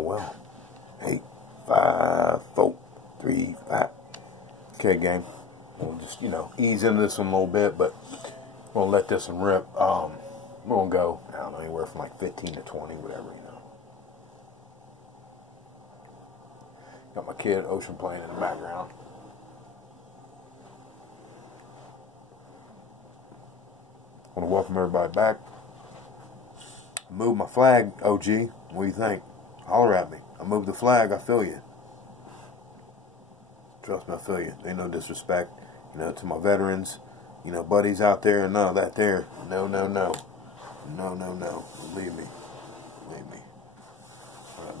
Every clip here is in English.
Well. 8, 5, 4, 3, 5. Okay, gang. We'll just, ease into this one a little bit, but we'll let this one rip. We're going to go, I don't know, anywhere from like 15 to 20, whatever, Got my kid, Ocean, playing in the background. I want to welcome everybody back. Move my flag, OG. What do you think? Holler at me. I moved the flag. I feel you. Trust me, I feel you. Ain't no disrespect, to my veterans, buddies out there, and none of that there. No. Believe me.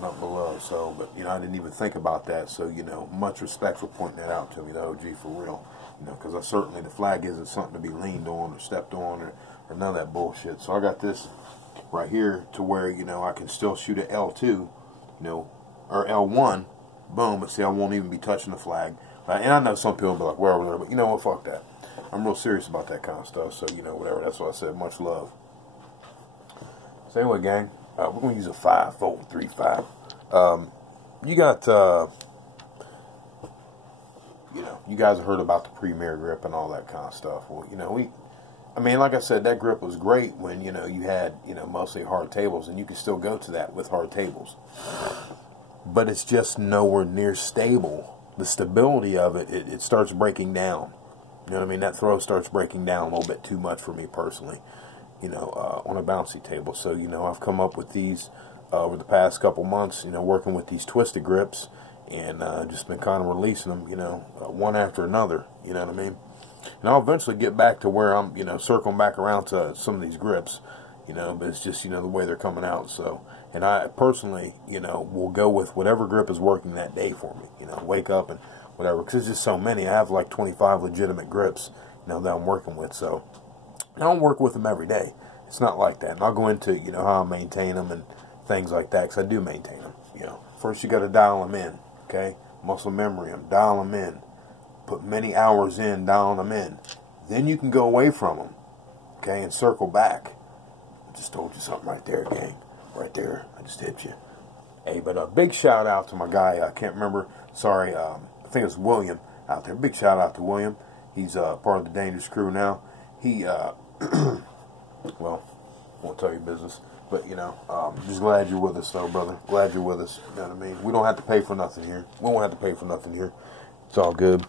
Nothing but love. So, but I didn't even think about that. So, much respect for pointing that out to me, the OG, for real. Because the flag isn't something to be leaned on or stepped on or none of that bullshit. So I got this right here to where, I can still shoot an L2, or L1, boom, but see, I won't even be touching the flag. And I know some people will be like, whatever, but you know what, fuck that. I'm real serious about that kind of stuff, so, whatever, that's what I said, much love. So anyway, gang, we're going to use a 5, 4, 3, 5. You got, you guys have heard about the Premier grip and all that kind of stuff. Well, like I said, that grip was great when, you had, mostly hard tables, and you can still go to that with hard tables. But it's just nowhere near stable. The stability of it starts breaking down. You know what I mean? That throw starts breaking down a little bit too much for me personally, on a bouncy table. So, I've come up with these over the past couple months, working with these twisted grips, and just been kind of releasing them, one after another, you know what I mean? And I'll eventually get back to where I'm, circling back around to some of these grips, but it's just, the way they're coming out. So, and I personally, will go with whatever grip is working that day for me, wake up and whatever, because there's just so many. I have like 25 legitimate grips, that I'm working with. So, I don't work with them every day. It's not like that. And I'll go into, how I maintain them and things like that, because I do maintain them, First, you got to dial them in, okay? Muscle memory them, dial them in. Put many hours in, dialing them in. Then you can go away from them, okay, and circle back. I just told you something right there, gang. Right there. I just hit you. Hey, but a big shout out to my guy. I can't remember. Sorry. I think it's William out there. Big shout out to William. He's part of the Dangerous crew now. He, well, won't tell you business. But, just glad you're with us, though, brother. Glad you're with us. You know what I mean? We don't have to pay for nothing here. We won't have to pay for nothing here. It's all good.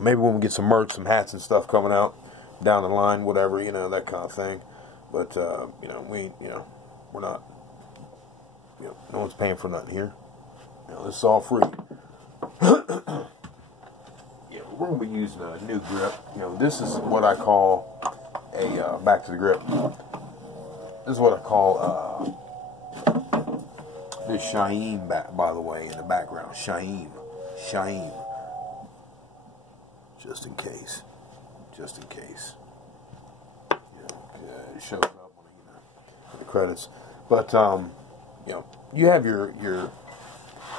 Maybe when we get some merch, some hats and stuff coming out down the line, whatever, that kind of thing. But, we're not, no one's paying for nothing here. This is all free. We're going to be using a new grip. This is what I call a, back to the grip. This is what I call, this Shaim, by the way, in the background. Shaim. Just in case. It shows up on the credits. But you have your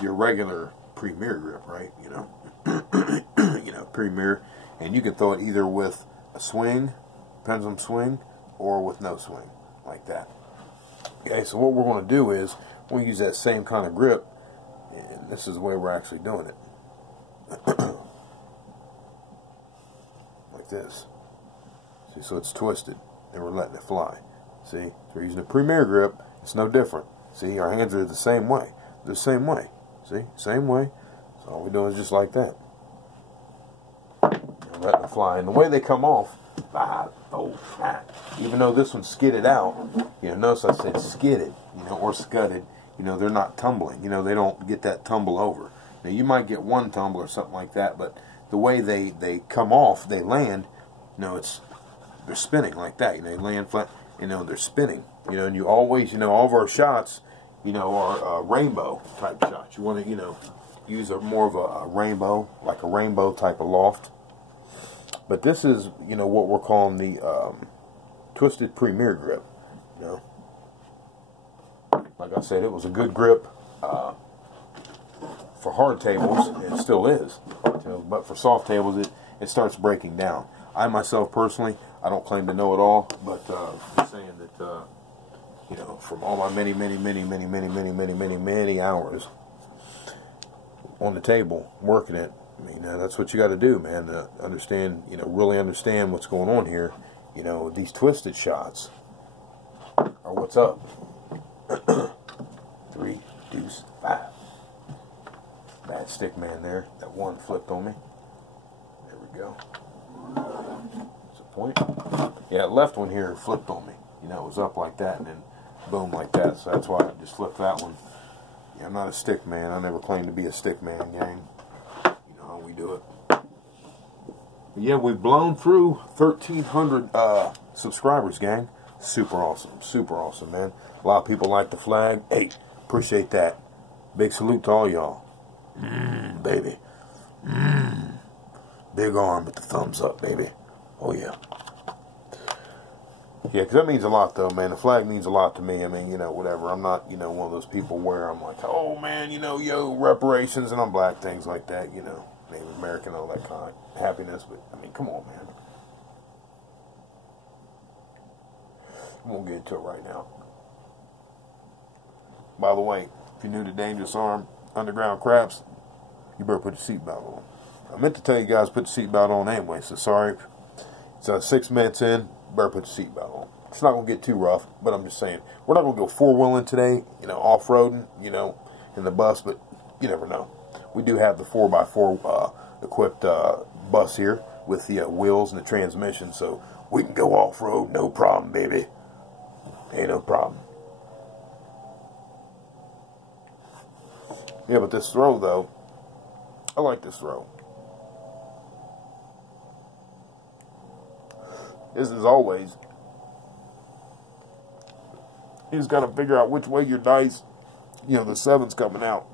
regular Premier grip, right? Premier, and you can throw it either with a swing, pendulum swing, or with no swing, like that. Okay, so what we're going to do is we're going to use that same kind of grip, and this is the way we're actually doing it. Like this. See, so it's twisted, and we're letting it fly. See, so we're using a Premier grip. It's no different. See, our hands are the same way. They're the same way. See, same way. So all we're doing is just like that. And letting it fly. And the way they come off, even though this one's skidded out, notice I said skidded, or scudded. They're not tumbling. They don't get that tumble over. Now, you might get one tumble or something like that, but the way they come off, they land, they're spinning like that. They land flat, they're spinning. And you always, all of our shots, are rainbow type shots. You want to, use more of a rainbow, like a rainbow type of loft. But this is, what we're calling the twisted Premier grip. Like I said, it was a good grip. for hard tables, it still is. But for soft tables, it starts breaking down. I myself personally, I don't claim to know it all, but I'm saying that you know, from all my many hours on the table working it, I mean, that's what you got to do, man, to understand, you know, really understand what's going on here. You know, these twisted shots are what's up. 3, deuce, 5. Bad stick man there. That one flipped on me. There we go. That's a point. Yeah, that left one here flipped on me. You know, it was up like that and then boom like that. So that's why I just flipped that one. Yeah, I'm not a stick man. I never claimed to be a stick man, gang. You know how we do it. But yeah, we've blown through 1,300 subscribers, gang. Super awesome, man. A lot of people like the flag. Hey, appreciate that. Big salute to all y'all. Baby. Big arm with the thumbs up, baby. Oh, yeah. Yeah, because that means a lot, though, man. The flag means a lot to me. I mean, you know, whatever. I'm not, you know, one of those people where I'm like, oh, man, you know, yo, reparations and I'm black, things like that, you know. Native American, all that kind of happiness. But, I mean, come on, man. I won't get into it right now. By the way, if you're new to Dangerous Arm Underground Craps, you better put your seatbelt on. I meant to tell you guys put the seatbelt on anyway, so sorry. It's 6 minutes in, better put the seatbelt on. It's not going to get too rough, but I'm just saying, we're not going to go four-wheeling today, you know, off-roading, you know, in the bus, but you never know. We do have the 4x4 equipped bus here with the wheels and the transmission, so we can go off-road, no problem, baby. Ain't no problem. Yeah, but this throw, though, I like this throw. This is always, you just got to figure out which way your dice, you know, the 7's coming out.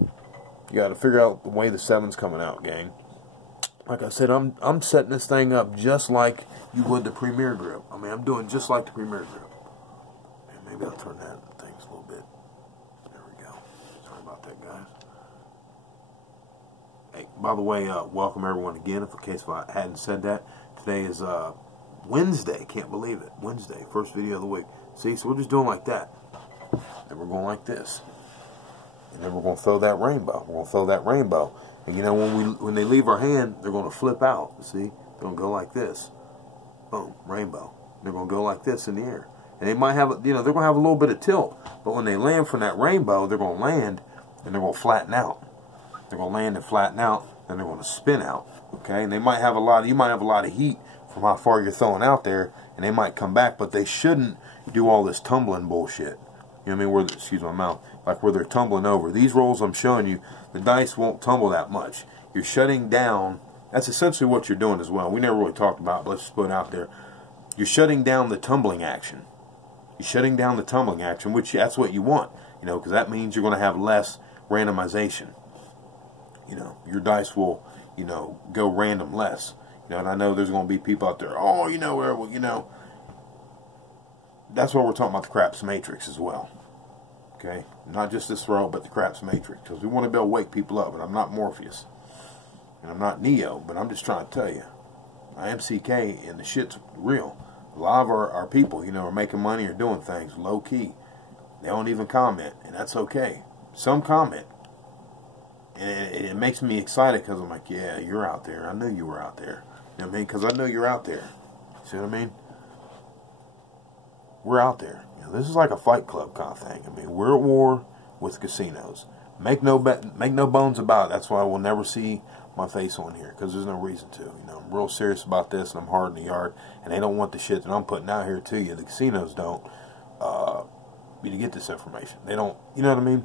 You got to figure out the way the 7's coming out, gang. Like I said, I'm setting this thing up just like you would the Premier grip. I mean, I'm doing just like the Premier grip. And maybe I'll turn that things a little bit. There we go. Sorry about that, guys. Hey, by the way, welcome everyone again. In case I hadn't said that, today is Wednesday. Can't believe it. Wednesday, first video of the week. See, so we're just doing like that. Then we're going like this. And then we're going to throw that rainbow. We're going to throw that rainbow. And you know, when they leave our hand, they're going to flip out. See? They're going to go like this. Boom, rainbow. They're going to go like this in the air. And they might have, you know, they're going to have a little bit of tilt. But when they land from that rainbow, they're going to land and they're going to flatten out. They're going to land and flatten out, and they're going to spin out. Okay? And they might have a lot, you might have a lot of heat from how far you're throwing out there, and they might come back, but they shouldn't do all this tumbling bullshit. You know what I mean? Where, excuse my mouth. Like where they're tumbling over. These rolls I'm showing you, the dice won't tumble that much. You're shutting down. That's essentially what you're doing as well. We never really talked about it, but let's just put it out there. You're shutting down the tumbling action. You're shutting down the tumbling action, which that's what you want. You know, because that means you're going to have less randomization. You know, your dice will, you know, go random less. You know, and I know there's going to be people out there, oh, you know, well, you know. That's what we're talking about, the craps matrix as well. Okay? Not just this throw, but the craps matrix. Because we want to be able to wake people up. And I'm not Morpheus. And I'm not Neo. But I'm just trying to tell you. I am CK and the shit's real. A lot of our people, you know, are making money or doing things low key. They don't even comment. And that's okay. Some comment. And it makes me excited because I'm like, yeah, you're out there. I knew you were out there. You know what I mean? Because I know you're out there. See what I mean? We're out there. You know, this is like a Fight Club kind of thing. I mean, we're at war with casinos. Make no bones about it. That's why I will never see my face on here, because there's no reason to. You know, I'm real serious about this, and I'm hard in the yard, and they don't want the shit that I'm putting out here to you. The casinos don't you to get this information. They don't. You know what I mean?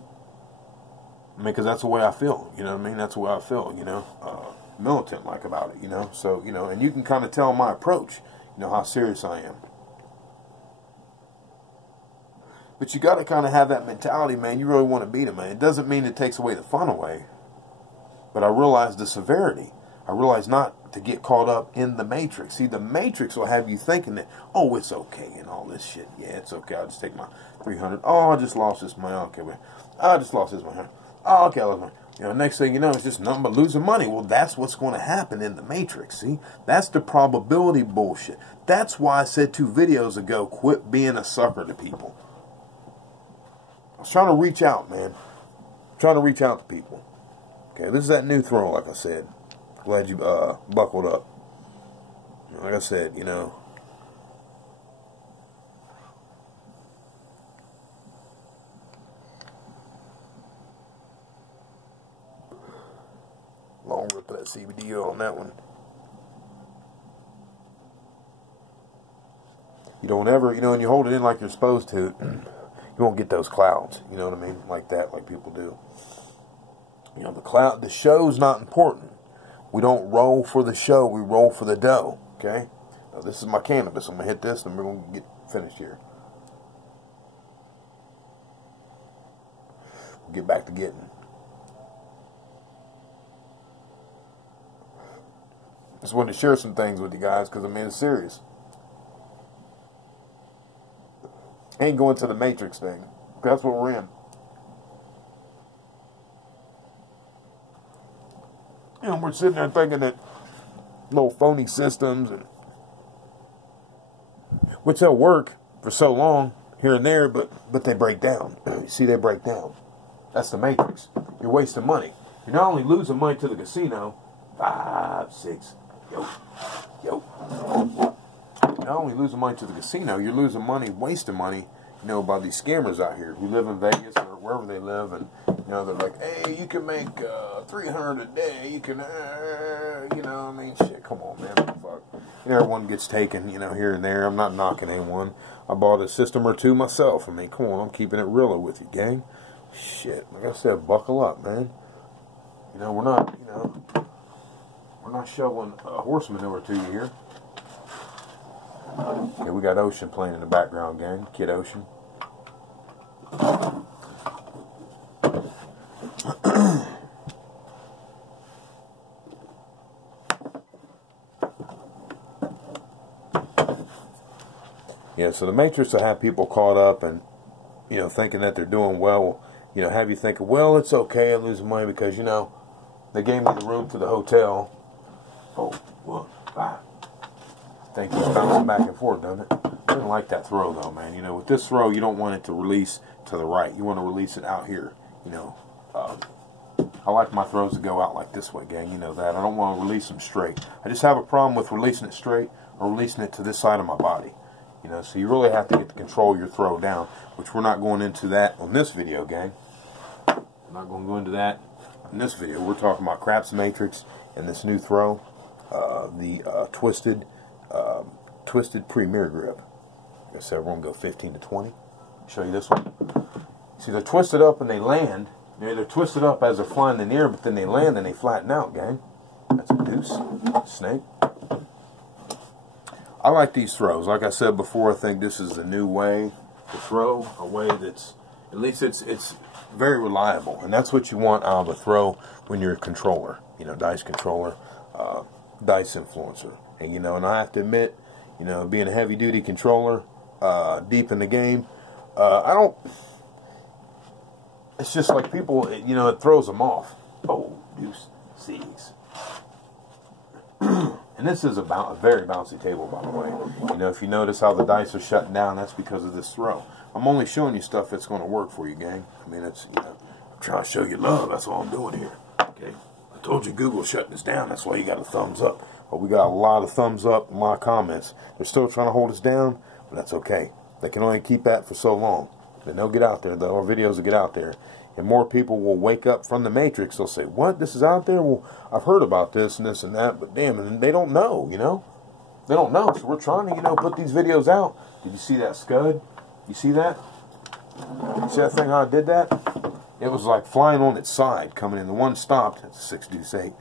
I mean, because that's the way I feel. You know what I mean? That's the way I feel. You know, militant like about it. You know, so you know, and you can kind of tell my approach. You know how serious I am. But you got to kind of have that mentality, man. You really want to beat it, man. It doesn't mean it takes away the fun away. But I realize the severity. I realize not to get caught up in the matrix. See, the matrix will have you thinking that, oh, it's okay and all this shit. Yeah, it's okay. I'll just take my 300. Oh, I just lost this money. Okay, wait. I just lost this money. Oh, okay, I lost money. You know, next thing you know, it's just nothing but losing money. Well, that's what's going to happen in the Matrix, see? That's the probability bullshit. That's why I said 2 videos ago, quit being a sucker to people. I was trying to reach out, man. I'm trying to reach out to people. Okay, this is that new throw, like I said. Glad you buckled up. Like I said, you know. Long rip of that CBD on that one. You don't ever, you know, when you hold it in like you're supposed to, you won't get those clouds. You know what I mean? Like that, like people do. You know, the show's not important. We don't roll for the show, we roll for the dough. Okay? Now, this is my cannabis. I'm going to hit this, and we're going to get finished here. We'll get back to getting. Just wanted to share some things with you guys because, I mean, it's serious. Ain't going to the Matrix thing. That's what we're in. You know, we're sitting there thinking that little phony systems, and which they'll work for so long here and there, but they break down. You see, they break down. That's the Matrix. You're wasting money. You're not only losing money to the casino, 5, 6, yo. You're not only losing money to the casino, you're losing money, wasting money, you know, by these scammers out here who live in Vegas or wherever they live, and you know, they're like, hey, you can make $300 a day. You can, you know, I mean, shit. Come on, man. Fuck. You know, everyone gets taken, you know, here and there. I'm not knocking anyone. I bought a system or 2 myself. I mean, come on, I'm keeping it realer with you, gang. Shit, like I said, buckle up, man. You know, we're not, you know, we're not shoveling horse manure to you here. Okay, we got Ocean playing in the background, gang. Kid Ocean. Yeah, so the Matrix will have people caught up and, you know, thinking that they're doing well. You know, have you thinking, well, it's okay, I lose money because, you know, they gave me the room to the hotel. Oh, what? Ah. Think he's bouncing back and forth, doesn't it? I didn't like that throw, though, man. You know, with this throw, you don't want it to release to the right. You want to release it out here, you know. I like my throws to go out like this way, gang. You know that. I don't want to release them straight. I just have a problem with releasing it straight or releasing it to this side of my body. You know, so you really have to get to control your throw down, which we're not going into that on this video, gang. I'm not going to go into that in this video. We're talking about Craps Matrix and this new throw, the twisted premier grip. Like I said, we're going to go 15 to 20. Show you this one. See, they're twisted up and they land. They're twisted up as they're flying in the air, but then they land and they flatten out, gang. That's a deuce. Snake. I like these throws. Like I said before, I think this is the new way to throw, a way that's, at least it's very reliable. And that's what you want out of a throw when you're a controller, you know, dice controller, dice influencer. And, you know, and I have to admit, you know, being a heavy-duty controller, deep in the game, I don't, it's just like people, you know, it throws them off. Oh, deuce, C's. And this is a very bouncy table, by the way. You know, if you notice how the dice are shutting down, that's because of this throw. I'm only showing you stuff that's going to work for you, gang. I mean, it's, you know, I'm trying to show you love. That's all I'm doing here. Okay? I told you Google's shutting us down. That's why you got a thumbs up. But we got a lot of thumbs up, a lot of comments. They're still trying to hold us down, but that's okay. They can only keep that for so long. Then they'll get out there, though. Our videos will get out there. And more people will wake up from the Matrix. They'll say, what? This is out there? Well, I've heard about this and this and that, but damn, and they don't know, you know? They don't know. So we're trying to, you know, put these videos out. Did you see that scud? You see that? You see that thing, how I did that? It was like flying on its side, coming in. The one stopped, it's a 6 deuce 8.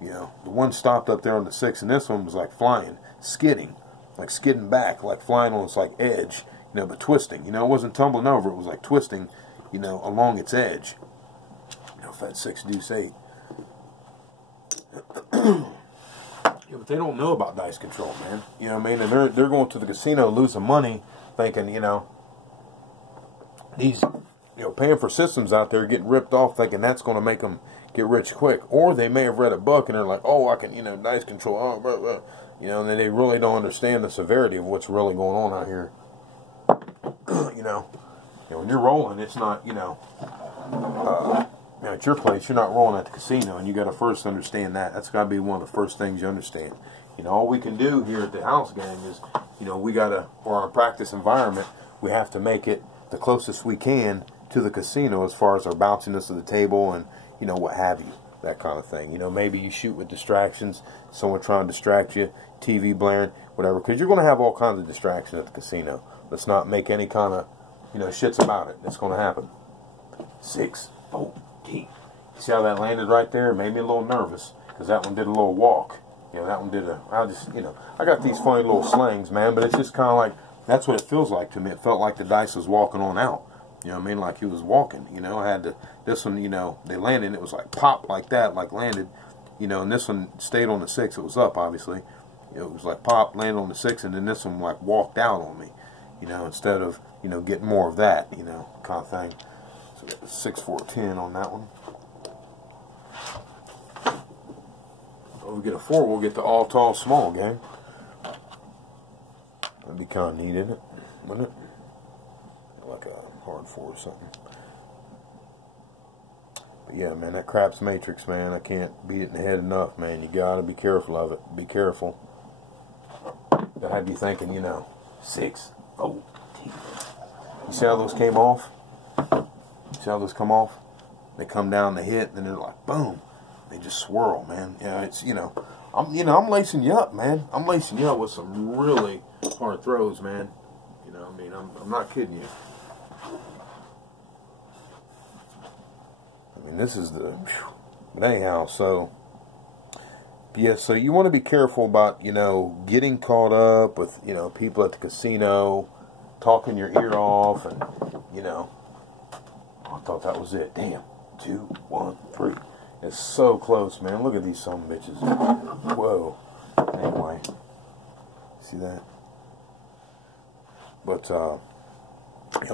You know, the one stopped up there on the 6, and this one was like flying, skidding, like skidding back, like flying on its like edge, you know, but twisting. You know, it wasn't tumbling over, it was like twisting, you know, along its edge. You know, if that's 6 deuce 8. Yeah, but they don't know about dice control, man. You know what I mean? And they're going to the casino losing money, thinking, you know, these, you know, paying for systems out there getting ripped off, thinking that's going to make them get rich quick. Or they may have read a book and they're like, oh, I can, dice control, oh, blah, blah. And then they really don't understand the severity of what's really going on out here. When you're rolling, it's not, at your place, you're not rolling at the casino, and you got to first understand that. That's got to be one of the first things you understand. All we can do here at the house gang is, we got to, for our practice environment, we have to make it the closest we can to the casino as far as our bounciness of the table and, what have you, that kind of thing. Maybe you shoot with distractions, someone trying to distract you, TV blaring, whatever, because you're going to have all kinds of distractions at the casino. Let's not make any kind of, shits about it. It's going to happen. 6, 14. See how that landed right there? It made me a little nervous because that one did a little walk. That one did I got these funny little slings, man, but it's just kind of like, that's what it feels like to me. It felt like the dice was walking on out. Like he was walking. I had this one, they landed, and it was like pop like that, like landed, and this one stayed on the 6. It was up, obviously. It was like pop, landed on the 6, and then this one like walked out on me, instead of, getting more of that, kind of thing. So 6, 4, 10 on that one. If we get a 4, we'll get the all tall small, gang. That'd be kind of neat, isn't it? Wouldn't it? Like a hard 4 or something. But yeah, man, that craps matrix, man. I can't beat it in the head enough, man. You gotta be careful of it. Be careful. That have you thinking, 6, 14. You see how those came off? See how those come off? They come down, they hit, and then they're like, boom. They just swirl, man. It's, I'm lacing you up, man. I'm lacing you up with some really hard throws, man. I'm not kidding you. This is the, but anyhow, so, yeah, so you want to be careful about, getting caught up with, people at the casino, talking your ear off, and, I thought that was it. Damn. 2, 1, 3. It's so close, man. Look at these son of bitches. Whoa. Anyway. See that? But,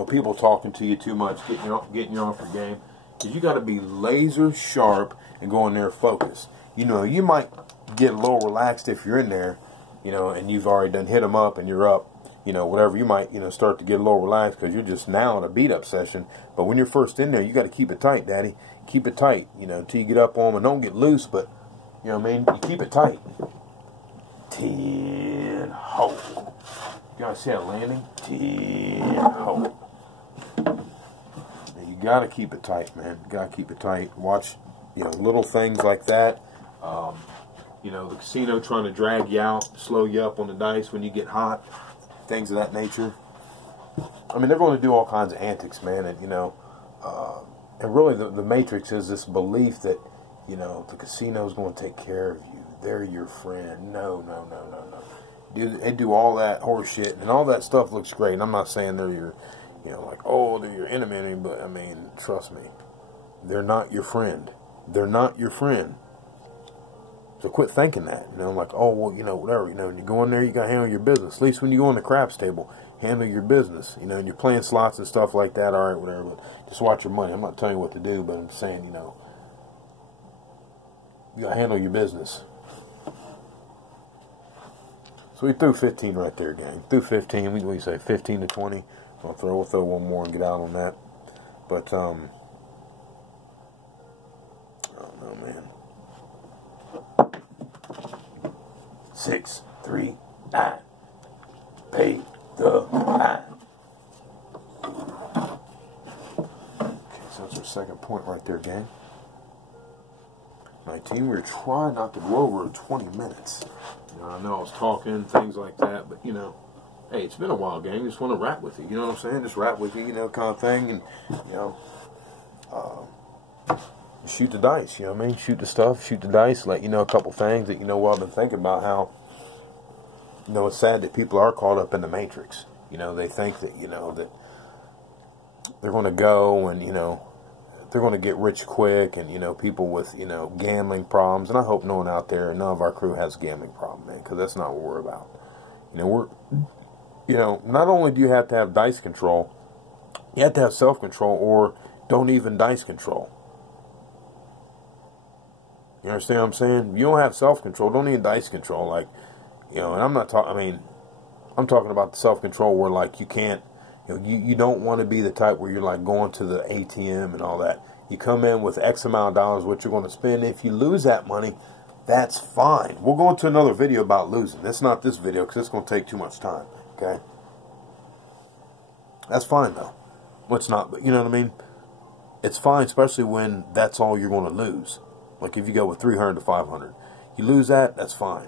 people talking to you too much, getting you off your game. Because you got to be laser sharp and go in there focused. You might get a little relaxed if you're in there, and you've already done hit them up and you're up, whatever. You might, start to get a little relaxed because you're just now in a beat-up session. But when you're first in there, you got to keep it tight, Daddy. Keep it tight, until you get up on them. And don't get loose, but, you keep it tight. 10, ho. You guys see that landing? 10, ho. You got to keep it tight, man. You got to keep it tight. Watch, little things like that. The casino trying to drag you out, slow you up on the dice when you get hot. Things of that nature. They're going to do all kinds of antics, man. And, and really the matrix is this belief that, the casino's going to take care of you. They're your friend. No. They do all that horse shit, and all that stuff looks great. And I'm not saying they're your, they're your enemy, but, trust me. They're not your friend. They're not your friend. So quit thinking that, whatever, when you go in there, you got to handle your business. At least when you go on the craps table, handle your business. And you're playing slots and stuff like that, all right, whatever, but just watch your money. I'm not telling you what to do, but I'm saying, you got to handle your business. So we threw 15 right there, gang. Threw 15, we say 15 to 20. We'll throw one more and get out on that. But, I don't know, man. 6, 3, 9. Pay the line. Okay, so that's our second point right there, gang. 19. We're trying not to go over 20 minutes. I know I was talking, things like that, but, hey, it's been a while, gang. Just want to rap with you. You know what I'm saying? Just rap with you, kind of thing. And, shoot the dice, you know what I mean? Shoot the stuff, shoot the dice, let you know a couple things that, I've been thinking about how, it's sad that people are caught up in the matrix. They think that, that they're going to go and, they're going to get rich quick and, people with, gambling problems. And I hope no one out there, none of our crew has a gambling problem, man, because that's not what we're about. Not only do you have to have dice control, you have to have self-control or don't even dice control. You understand what I'm saying? You don't have self-control. Don't need dice control. Like, you know, and I'm not talking, I mean, I'm talking about the self-control where, like, you can't, you know, you don't want to be the type where you're, like, going to the ATM and all that. You come in with X amount of dollars, what you're going to spend. If you lose that money, that's fine. We'll go into another video about losing. That's not this video because it's going to take too much time, okay? That's fine, though. Well, it's not, but you know what I mean? It's fine, especially when that's all you're going to lose. Like if you go with 300 to 500. You lose that, that's fine.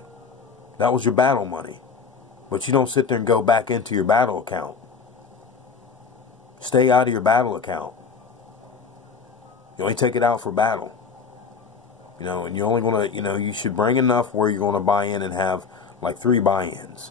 That was your battle money. But you don't sit there and go back into your battle account. Stay out of your battle account. You only take it out for battle. You know, and you're only going to, you know, you should bring enough where you're going to buy in and have like 3 buy-ins.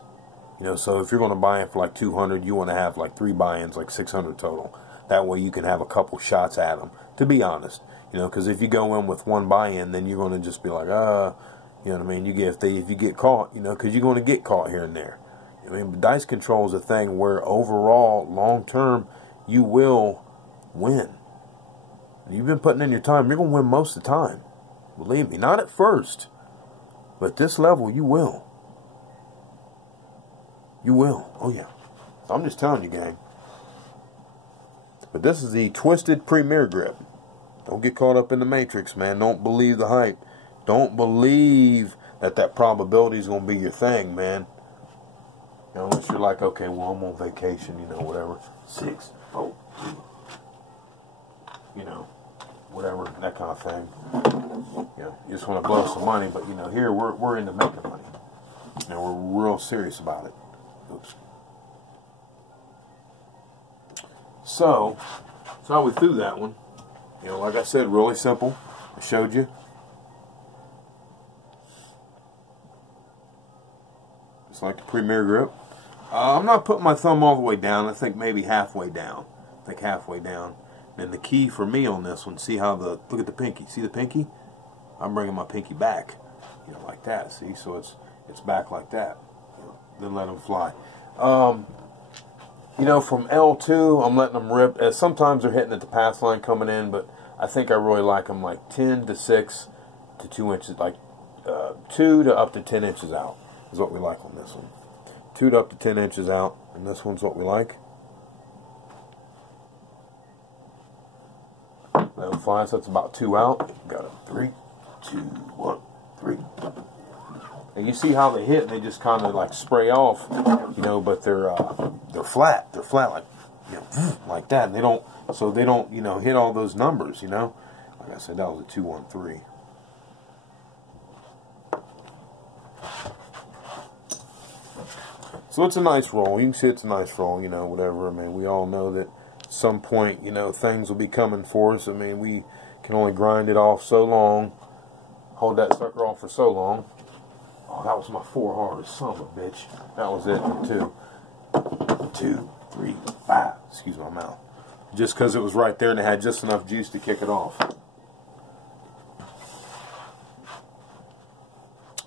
You know, so if you're going to buy in for like 200, you want to have like 3 buy-ins, like 600 total. That way you can have a couple shots at them, to be honest. You know, because if you go in with 1 buy-in, then you're going to just be like, you know what I mean? You get if you get caught, you know, because you're going to get caught here and there. I mean, but dice control is a thing where overall, long term, you will win. You've been putting in your time. You're going to win most of the time. Believe me, not at first, but at this level, you will. You will. Oh yeah. I'm just telling you, gang. But this is the Twisted Premier Grip. Don't get caught up in the matrix, man. Don't believe the hype. Don't believe that probability is going to be your thing, man. You know, unless you're like, okay, well, I'm on vacation, you know, whatever. 6, 4, 2. You know, whatever, that kind of thing. You know, you just want to blow some money, but, you know, here we're into making money. You know, we're real serious about it. Oops. So, that's how we threw that one. You know, like I said, really simple. I showed you. Just like the Premier Grip. I'm not putting my thumb all the way down. I think maybe halfway down. I think halfway down. And the key for me on this one, see how look at the pinky. See the pinky? I'm bringing my pinky back. You know, like that. See? So it's back like that. You know, then let them fly. You know, from L2, I'm letting them rip. Sometimes they're hitting at the pass line coming in, but I think I really like them like 10 to 6 to 2 inches, like 2 to up to 10 inches out is what we like on this one. 2 to up to 10 inches out, and this one's what we like. Let them fly, so that's about 2 out. Got it. 3, 2, 1, 3. And you see how they hit, and they just kind of like spray off, you know. But they're flat. They're flat, like, you know, like that. And they don't, so they don't, you know, hit all those numbers, you know. Like I said, that was a 2, 1, 3. So it's a nice roll. You can see it's a nice roll, you know, whatever. I mean, we all know that at some point, you know, things will be coming for us. I mean, we can only grind it off so long, hold that sucker off for so long. Oh, that was my 4 hardest, son of a bitch. That was it, 2. 2, 3, 5. Excuse my mouth. Just because it was right there and it had just enough juice to kick it off.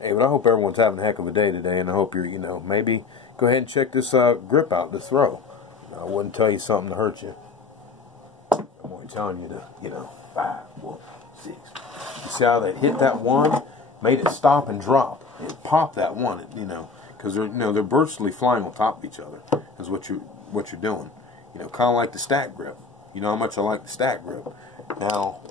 Hey, but I hope everyone's having a heck of a day today, and I hope you're, you know, maybe go ahead and check this grip out, this throw. I wouldn't tell you something to hurt you. I'm only telling you to, you know, 5, 1, 6. You see how they hit that 1, made it stop and drop. It popped that 1, you know, because they're, you know, they're virtually flying on top of each other. Is what you're doing. You know, kind of like the stack grip. You know how much I like the stack grip. Now,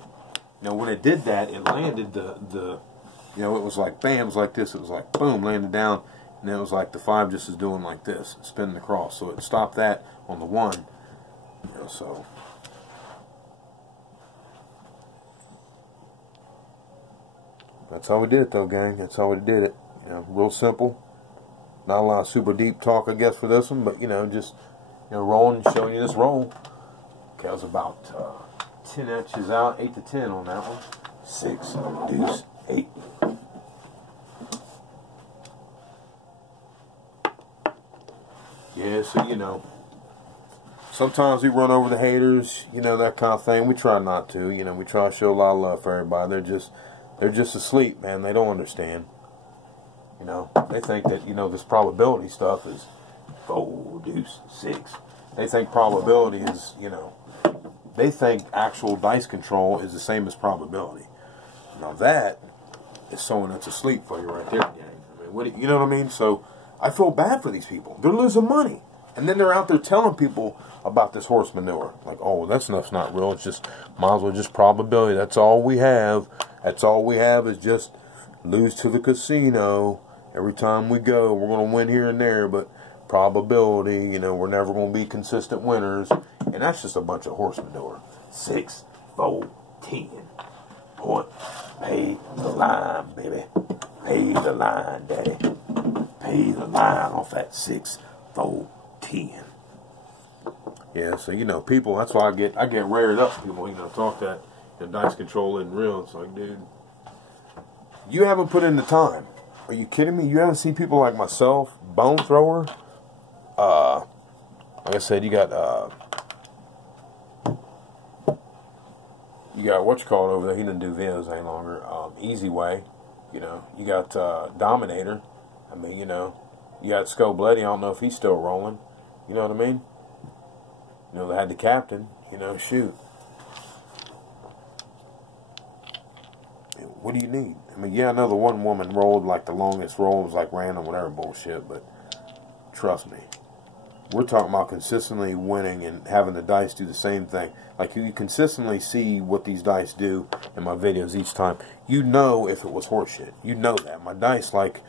you know, when it did that, it landed you know, it was like bam, it was like this. It was like boom, landed down, and then it was like the 5 just is doing like this, spinning across. So it stopped that on the 1. You know, so. That's how we did it, though, gang. That's how we did it. You know, real simple. Not a lot of super deep talk, I guess, for this one, but, you know, just, you know, rolling, showing you this roll. Okay, I was about 10 inches out, 8 to 10 on that one. 6, deuce, 8. Yeah, so, you know, sometimes we run over the haters, you know, that kind of thing. We try not to, you know, we try to show a lot of love for everybody. They're just asleep, man. They don't understand. You know, they think that, you know, this probability stuff is 4, deuce, 6. They think probability is, you know, they think actual dice control is the same as probability. Now that is someone that's asleep for you right there, gang. I mean, what you know what I mean? So I feel bad for these people. They're losing money, and then they're out there telling people about this horse manure. Like, oh, that stuff's not real. It's just might as well just probability. That's all we have. That's all we have is just lose to the casino. Every time we go, we're going to win here and there, but probability, you know, we're never going to be consistent winners. And that's just a bunch of horse manure. 6, 4, 10. Point. Pay the line, baby. Pay the line, daddy. Pay the line off that 6, 4, 10. Yeah, so, you know, people, that's why I get reared up. People, you know, talk that dice control isn't real. It's like, dude, you haven't put in the time. Are you kidding me? You haven't seen people like myself, bone thrower. Like I said, you got what you call it over there. He doesn't do videos any longer. Easy Way, you know. You got Dominator. I mean, you know, you got Skull Bloody. I don't know if he's still rolling. You know what I mean? You know, they had the captain. You know, shoot. What do you need? I mean, yeah, I know the one woman rolled like the longest roll was like random, whatever bullshit, but trust me. We're talking about consistently winning and having the dice do the same thing. Like, you consistently see what these dice do in my videos each time. You know if it was horseshit. You know that. My dice, like,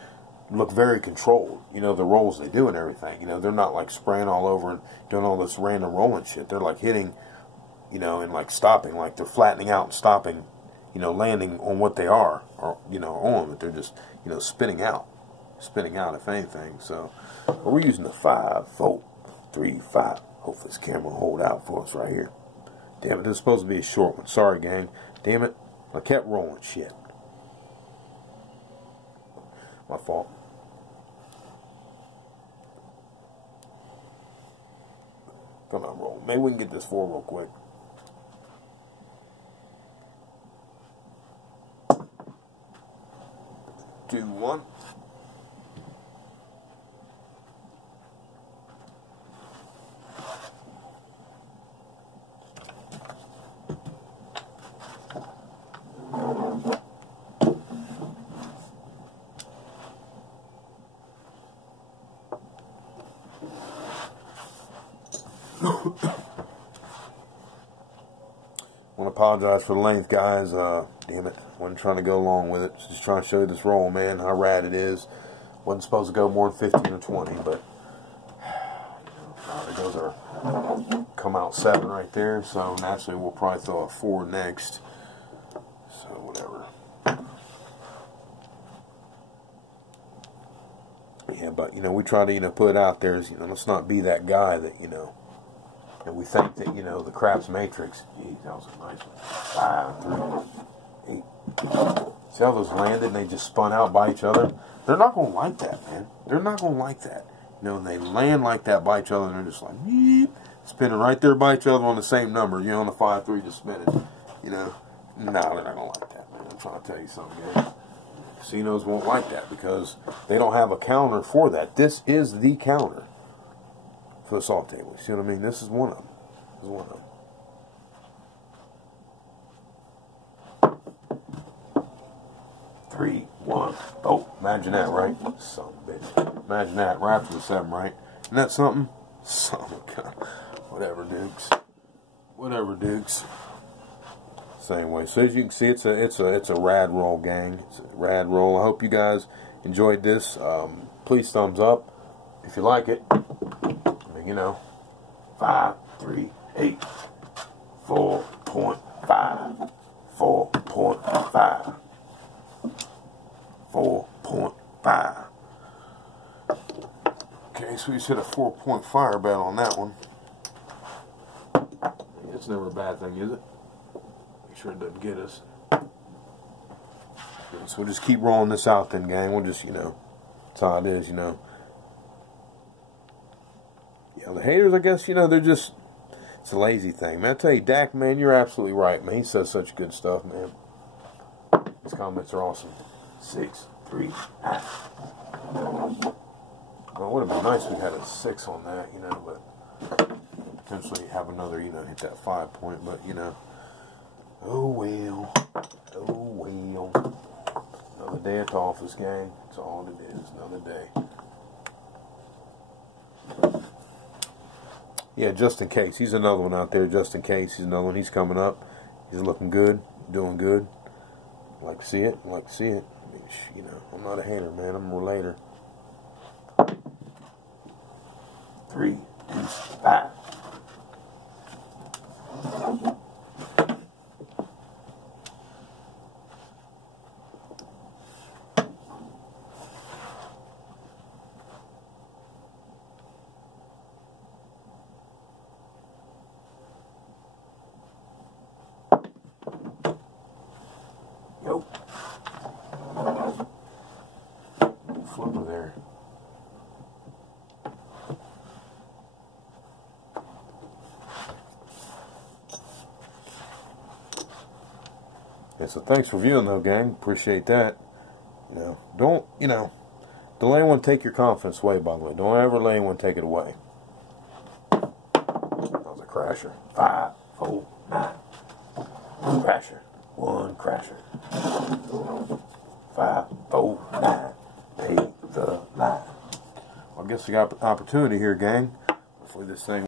look very controlled. You know, the rolls they do and everything. You know, they're not, like, spraying all over and doing all this random rolling shit. They're, like, hitting, you know, and, like, stopping. Like, they're flattening out and stopping, you know, landing on what they are. Or, you know, on. But they're just, you know, spinning out. Spinning out, if anything. So, we're using the 5, 4, 3, 5. Hopefully this camera will hold out for us right here. Damn it, this is supposed to be a short one. Sorry, gang. Damn it. I kept rolling shit. My fault. Come on, roll. Maybe we can get this 4 real quick. Two, 1. I want to apologize for the length, guys. Damn it. Wasn't trying to go along with it. Just trying to show you this roll, man, how rad it is. Wasn't supposed to go more than 15 or 20, but there goes our come out 7 right there. So naturally, we'll probably throw a 4 next. So whatever. Yeah, but, you know, we try to, you know, put it out there as, you know, let's not be that guy that, you know, and we think that, you know, the crap's matrix. Geez, that was a nice one. 5, 3, 8. See how those landed and they just spun out by each other? They're not going to like that, man. They're not going to like that. You know, and they land like that by each other and they're just like, beep, spinning right there by each other on the same number. You know, on the 5, 3 just spinning. You know, no, they're not going to like that, man. I'm trying to tell you something, man. Casinos won't like that because they don't have a counter for that. This is the counter for the salt table. You see what I mean? This is one of them. This is one of them. 3, 1. Oh, imagine that, right? Son of a bitch. Imagine that. Right after the 7, right? Isn't that something? Son of a gun. Whatever, Dukes. Whatever, Dukes. Same way. So as you can see, it's a rad roll, gang. It's a rad roll. I hope you guys enjoyed this. Please thumbs up if you like it. I mean, you know, 5, 3, 8, 4.5, 4.5, 4.5. Okay, so we just hit a 4-point fire bet on that one. It's never a bad thing, is it? Make sure it doesn't get us. So we'll just keep rolling this out then, gang. We'll just, you know, that's how it is, you know. Yeah, the haters, I guess, you know, they're just, it's a lazy thing. Man, I tell you, Dak, man, you're absolutely right, man. He says such good stuff, man. His comments are awesome. 6, 3, 9. Well, it would have been nice if we had a 6 on that, you know, but potentially have another, you know, hit that 5-point, but, you know. Oh well. Oh well. Another day at the office, gang. That's all it is. Another day. Yeah, just in case. He's another one out there, just in case. He's another one. He's coming up. He's looking good, doing good. Like to see it, like to see it. I mean, you know, I'm not a hater, man. I'm a relater. 3, 2, 5. Yo. Flipper there. Yeah, so thanks for viewing though, gang. Appreciate that. Don't let anyone take your confidence away, by the way. Don't ever let anyone take it away. That was a crasher. 5, 4, 9. Crasher. 1 crasher. 5, 4, 9. Pay the line. Well, I guess we got opportunity here, gang. Hopefully this thing